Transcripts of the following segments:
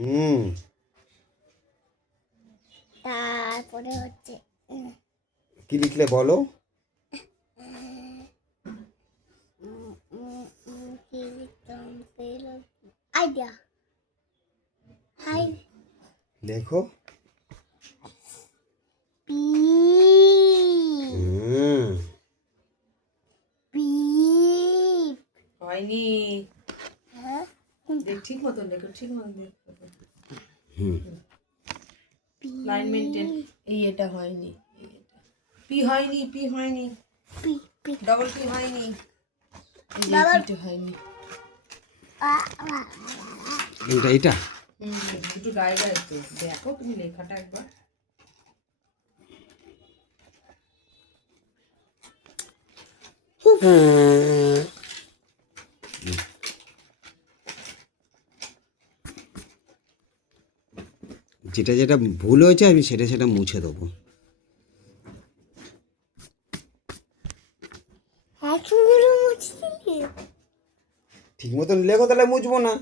হুম। তারপরে হচ্ছে কি লিখলে বলো? কি লিখতাম আইডিয়া। হাই লেখো। পি হুম। পি হয়নি। হ্যাঁ দেখ ঠিক মতন লেখো, ঠিক মতন লেখো। হুম। Line maintain. এই এটা হয়নি, পি হয়নি, পি হয়নি, পি পি ডবল পি হয়নি, এই যে Double- পিটা হয়নি। এটা দুটো গায়ে গায়ে তো দেখো তুমি লেখাটা একবার। যেটা যেটা ভুল হয়েছে আমি সেটা সেটা মুছে দেবো। একসঙ্গে মুছছিলি ঠিক মতন লেখো, তাহলে মুছবো না।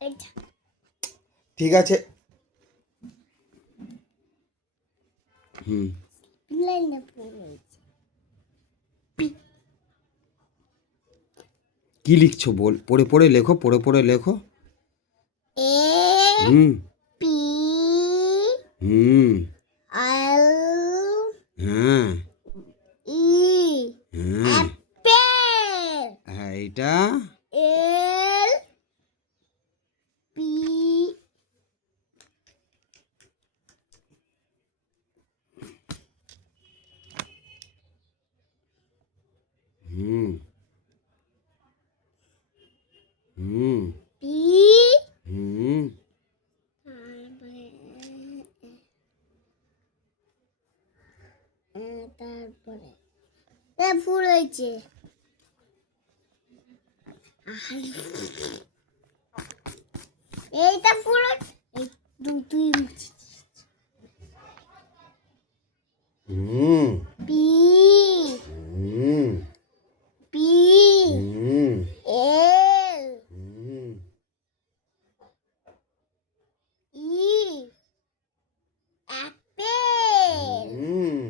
এটা ঠিক আছে। হুম। লাইনে পড়েছে কি লিখছো বল? পড়ে পড়ে লেখো, পড়ে পড়ে লেখো। এ হুম। পি হুম। এল হ্যাঁ। ই হ্যাঁ। অ্যাপেল হ্যাঁ এটা এল পি হুম। হুম। পি হুম। তারপরে ফুল হয়েছে এইটা ফুল এই দুটোই হুম। পি হুম। পি হুম। এল হুম। ই অ্যাপেল হুম।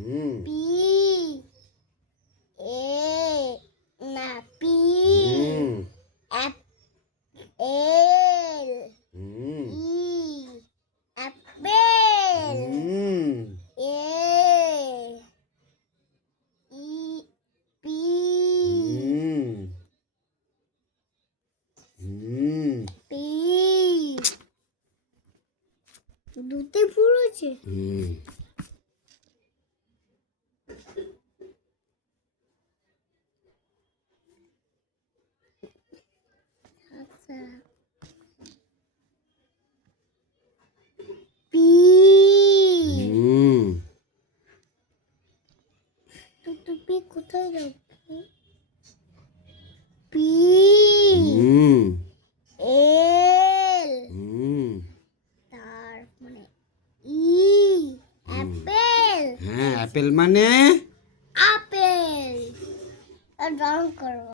হুম। পি এ না পি হুম। এল হুম। ই অ্যাপেল হুম। এ ই পি হুম। হুম। পি দুটোই ফুল হয়েছে হুম। আচ্ছা পি হুম। তো পি কোথায় যাবে পি হুম। এল হুম। তার মানে ই অ্যাপেল হ্যাঁ, অ্যাপেল মানে আপেল আর রং করো